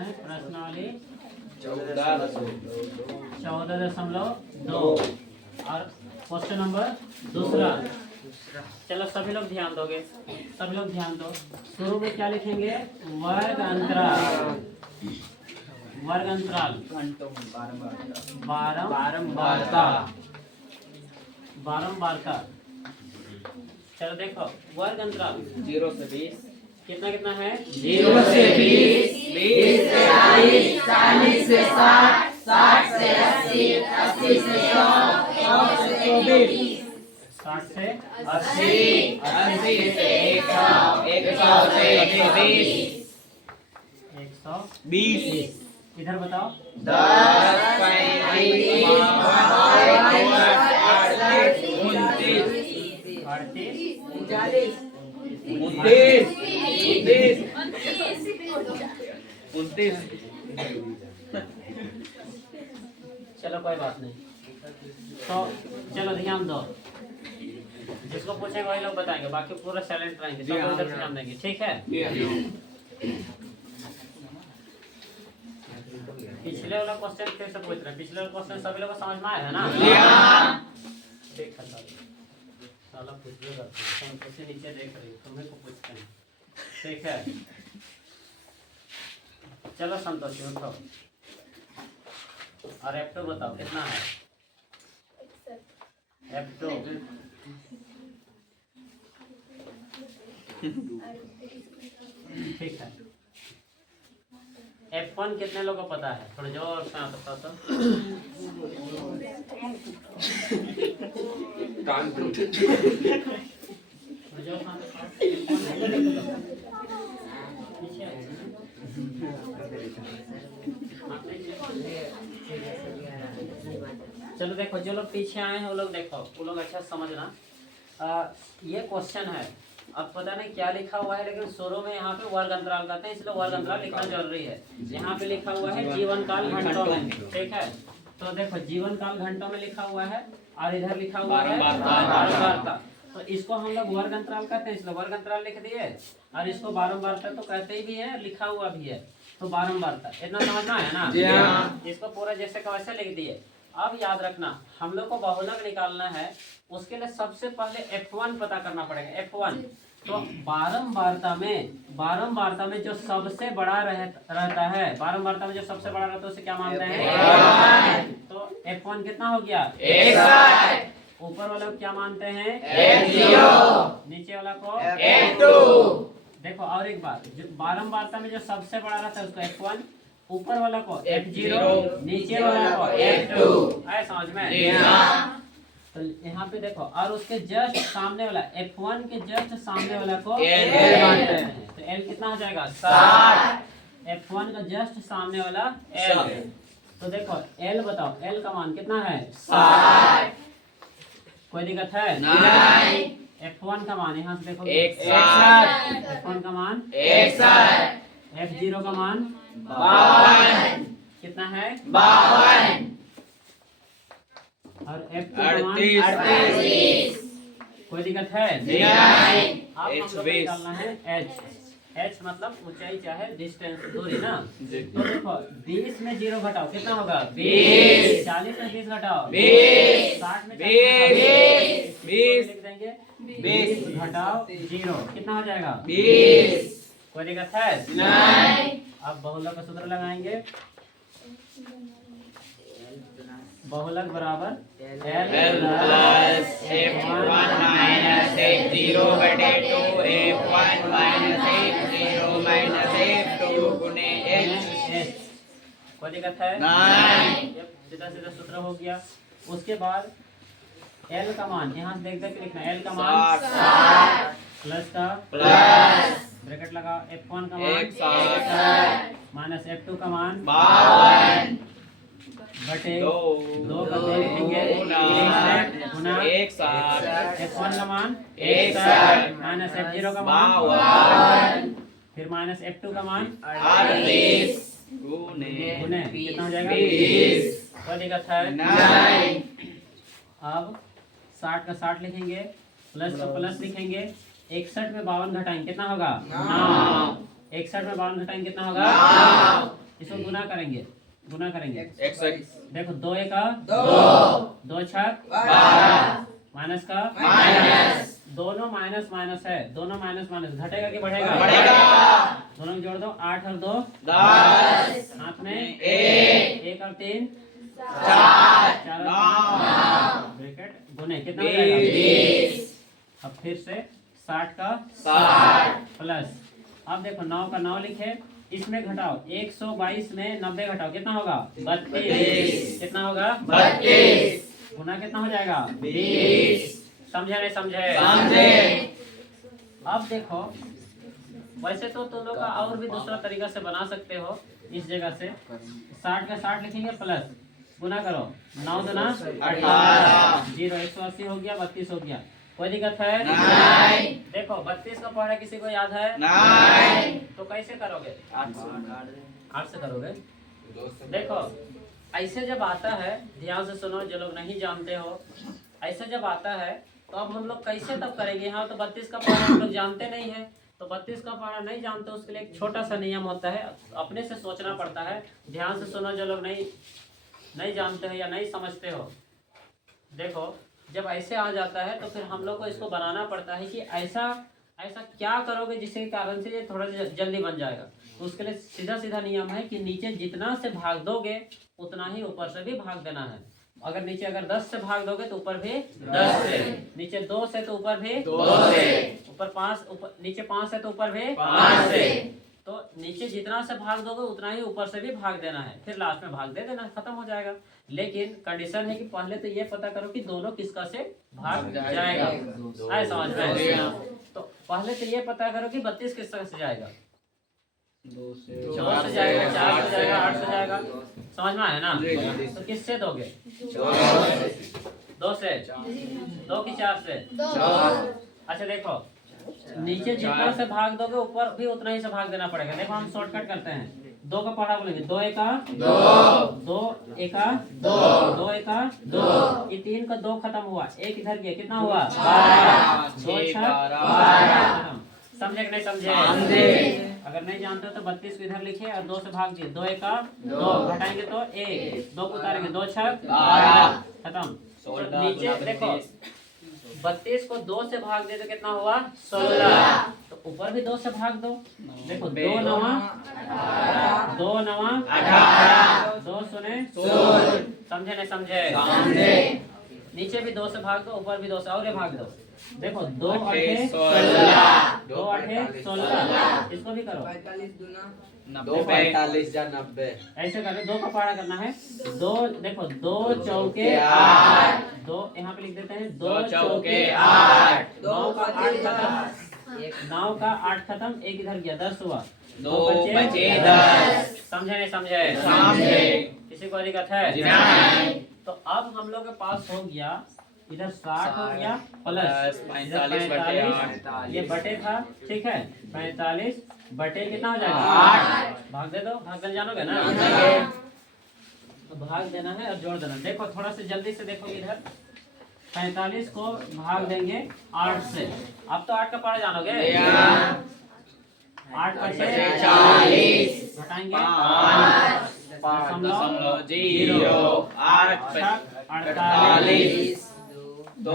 है प्रश्नावली 14.2 और क्वेश्चन नंबर दूसरा। चलो सभी लोग ध्यान दोगे, सभी लोग ध्यान दो। शुरू में क्या लिखेंगे? वर्ग अंतराल, वर्ग अंतराल, बारंबारता, बारंबारता। चलो देखो वर्ग अंतराल 0 से 20 कितना कितना है? 0 से 20 20 से 40 40 से 60 60 से 80 80 से 100 100 से 120 60 से 80 80 से 100 100 से 120 120। इधर बताओ 10 35 29 चलो कोई बात नहीं। तो चलो ध्यान दो, जिसको पूछेंगे वही लोग बताएंगे, बाकी पूरा साइलेंट रहेंगे, सब उधर ध्यान देंगे, ठीक है? पिछले वाला क्वेश्चन फिर से पूछ रहे हैं। पिछले वाला क्वेश्चन सभी लोगों को समझ में आया है ना? ठीक है साला पिछले करते हैं, नीचे देख रही तुम्हें को पूछते हैं, ठीक है? चलो संतोषी उठो और F2 बताओ कितना है? F2 ठीक है। F1 कितने लोगों को पता है? थोड़ा जोर से आता तो चलो देखो, जो लोग पीछे आए हैं वो लोग देखो, वो लोग अच्छा समझना। ये क्वेश्चन है, अब पता नहीं क्या लिखा हुआ है, लेकिन शुरू में यहाँ पे वर्ग अंतराल कहते हैं, इसलिए वर्ग अंतराल लिखना जरूरी है। यहाँ पे लिखा हुआ है जीवन काल घंटों में, ठीक है? तो देखो जीवन काल घंटों में लिखा हुआ है और इधर लिखा हुआ है बारंबारता। तो इसको हम लोग वर्ग अंतराल कहते हैं, इसलिए वर्ग अंतराल लिख दिए। और इसको बारंबारता तो कहते ही भी है, लिखा हुआ भी है, तो बारंबारता। इतना समझना है ना? इसको पूरा जैसे का वैसे लिख दिए। अब याद रखना, हम लोग को बहुलक निकालना है, उसके लिए सबसे पहले F1 पता करना पड़ेगा। F1 तो बारंबारता में जो सबसे बड़ा रहता है, बारंबारता में जो सबसे बड़ा रहता है उसे क्या मानते हैं? तो F1 कितना हो गया? ऊपर वाला को क्या मानते हैं? नीचे वाला को F2। देखो और एक बात, जो बारंबारता में जो सबसे बड़ा रहता है उसको F1, ऊपर वाला को F0, नीचे वाला को F2। आए समझ में? तो यहाँ पे देखो, और उसके जस्ट सामने वाला F1 के जस्ट सामने वाला को L मानते हैं। तो L कितना हो जाएगा? 60। F1 का जस्ट सामने वाला L। तो देखो L बताओ, L का मान कितना है? 60। कोई दिक्कत है? नहीं। F1 का मान यहाँ से देखो 61। F1 का मान 61। F0 का मान 52। कितना है? 52। और F2 का मान 38। कोई दिक्कत है? नहीं। आप हम लोग निकालना है H। H मतलब ऊंचाई चाहे डिस्टेंस, दूरी ना। तो देखो 20 में 0 घटाओ कितना होगा? 20। 40 में 20 घटाओ 20। 60 में 20 लिख देंगे, 20 घटाओ 0 कितना हो जाएगा? 20। कोई दिक्कत है? नहीं। अब बहुलक का सूत्र लगाएंगे। बहुलक बराबर L plus F1 minus F0 बटे 2 F1 minus F0 minus F2 गुने H। कोई दिक्कत है? नहीं। सीधा सीधा सूत्र हो गया। उसके बाद L का मान यहाँ से देख देख के लिखना। L का मान 60 प्लस का प्लस ब्रैकेट लगा, F1 का मान 61 माइनस F2 का मान 52 बटे 2 करते लिखेंगे गुना F1 का मान 61 माइनस F0 का मान 52 फिर माइनस F2 का मान 38 गुने कितना हो जाएगा? 20। कोई दिक्कत है? नहीं। अब 60 का 60 लिखेंगे, प्लस का प्लस लिखेंगे, 61 में 52 घटाएंगे कितना होगा? 9। 61 में 52 घटाएंगे कितना होगा? इसको गुना करेंगे, गुना करेंगे। 121 देखो 2 एका 2 2 छक 12 माइनस का माइनस दोनों माइनस माइनस है, दोनों माइनस माइनस घटेगा कि बढ़ेगा? बढ़ेगा। दोनों में जोड़ दो 8 और 2 10 हाथ में 1 और 3 4 4 9 ब्रैकेट गुने कितना हो जाएगा? 20 अब फिर से 60 का 60 प्लस, अब देखो 9 का 9 लिखे, इसमें घटाओ 122 में 90 घटाओ कितना होगा? 32 कितना होगा? 32 गुना कितना हो जाएगा? 20 समझे नहीं समझे? समझे। अब देखो वैसे तो तुम लोग का और भी दूसरा तरीका से बना सकते हो। इस जगह से 60 का 60 लिखेंगे प्लस गुना करो 9 दुना 18 0 180 हो गया 32 हो गया। कोई दिक्कत है? नहीं। देखो 32 का पढ़ा किसी को याद है? नहीं। तो कैसे करोगे? 8 से करोगे। देखो ऐसे जब आता है, ध्यान से सुनो जो लोग नहीं जानते हो, ऐसे जब आता है तो अब हम लोग कैसे तब करेंगे? यहाँ तो 32 का पढ़ा हम लोग जानते नहीं है, तो 32 का पढ़ा नहीं जानते, उसके लिए एक छोटा सा नियम होता है, अपने से सोचना पड़ता है। ध्यान से सुनो जो लोग नहीं जानते हो या नहीं समझते हो। देखो जब ऐसे आ जाता है तो फिर हम लोग को इसको बनाना पड़ता है कि ऐसा क्या करोगे जिसके कारण से ये थोड़ा जल्दी बन जाएगा। तो उसके लिए सीधा सीधा नियम है कि नीचे जितना से भाग दोगे उतना ही ऊपर से भी भाग देना है। अगर नीचे अगर 10 से भाग दोगे तो ऊपर भी 10 से, नीचे 2 से तो ऊपर भी 2 से, ऊपर 5, ऊपर नीचे 5 से तो ऊपर भी 5 से। तो नीचे जितना से भाग दोगे उतना ही ऊपर से भी भाग देना है, फिर लास्ट में भाग दे देना, खत्म हो जाएगा। लेकिन कंडीशन है कि पहले तो ये पता करो कि दोनों किसका से भाग जाएगा। आए समझ में? तो पहले तो ये पता करो कि 32 किसका से जाएगा? 2 से जाएगा, 4 से जाएगा, 8 से जाएगा। समझ में आया ना? तो किससे दोगे? 2 से, 2 की 4 से। अच्छा देखो नीचे जितना से भाग दोगे ऊपर भी उतना ही से भाग देना पड़ेगा। देखो हम शॉर्टकट करते हैं, 2 का पढ़ा बोलेंगे 2 एका 2 2 एका 2 2 एका 2, ये 3 का 2 खत्म हुआ, एक इधर गया कितना हुआ? 2 6 12। समझे कि नहीं समझे? अगर नहीं जानते हो तो 32 को इधर लिखे और 2 से भाग दिए, 2 एका 2 घटाएंगे तो 1, 2 को उतारेंगे 2 6 12 खत्म। तो नीचे देखो 32 को 2 से भाग दे तो कितना हुआ? 16। तो ऊपर भी 2 से भाग दो। देखो 2 9 2 9 18 2 सुने समझे नहीं समझे? नीचे भी 2 से भाग दो, ऊपर भी 2 से और ये भाग दो। देखो 2 8 16 2 8 16, इसको भी करो 2 45 या 90 ऐसे करो। 2 का पढ़ा करना है, 2 देखो 2 चौके 8, 2 यहाँ पे लिख देते हैं 2 चौके 8, 9 का 8 खत्म, 9 का 8 खत्म, एक इधर गया 10 हुआ, 2 बचे 10। समझे नहीं समझे? समझे। किसी को दिक्कत है? नहीं। तो अब हम लोग के पास हो गया इधर 60 हो गया प्लस 45 बटे 8, ये बटे था, ठीक है 45 बटे कितना हो जाएगा? 8। भाग दे दो, भाग दे जानोगे ना? तो भाग देना है और जोड़ देना। देखो थोड़ा सा जल्दी से देखो इधर, 45 को भाग देंगे 8 से। अब तो 8 का पढ़ा जानोगे? 8 बचे 40 घटाएंगे 5.0 8 48 घटाएंगे तो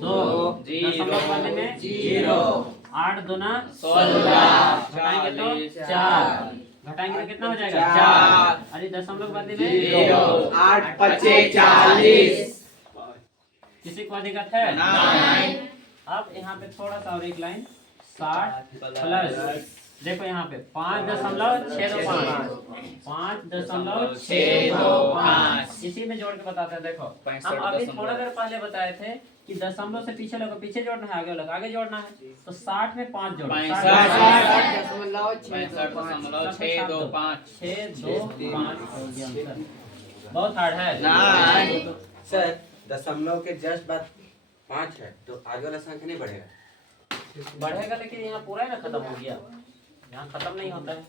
2 0 वाले में 0 8 दूना 16 घटाएंगे तो 4 घटाएंगे तो कितना हो जाएगा? 4। अरे दशमलव बदले में 0 8 बचे 40। किसी को दिक्कत है? नहीं। अब यहाँ पे थोड़ा सा और एक लाइन 60 प्लस देखो यहाँ पे 5.625 5.625 इसी में जोड़ के बताते हैं। देखो हम अभी थोड़ा देर पहले बताए थे कि दशमलव से पीछे लोग पीछे जोड़ना है, आगे लोग आगे जोड़ना है। तो 60 में 5 जोड़ो 65.625 बहुत हार्ड है। सर दशमलव के जस्ट बाद 5 है तो आगे वाला संख्या नहीं बढ़ेगा? बढ़ेगा लेकिन यहाँ पूरा ही ना खत्म हो गया, यहाँ खत्म नहीं होता है।